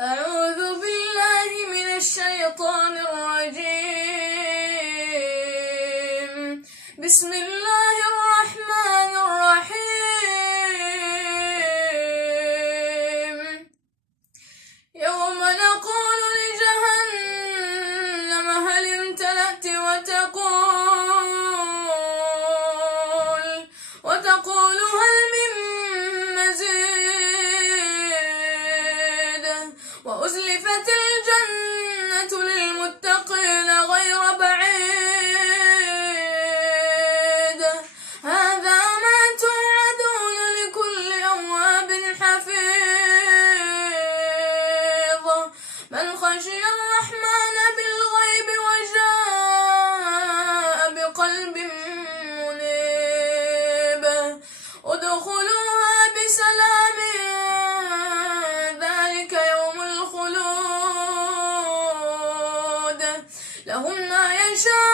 أعوذ بالله من الشيطان الرجيم. بسم الله الرحمن الرحيم. يوم نقول لجهنم هل امتلأت وتقول هل من مزيد وأزلفت الجنة للمتقين غير بعيد هذا ما توعدون لكل أواب حفيظ من خشي الرحمن بالغيب وجاء بقلب منيب ادخلوها بسلام ذلك يوم الخلود لهم ما يشاءون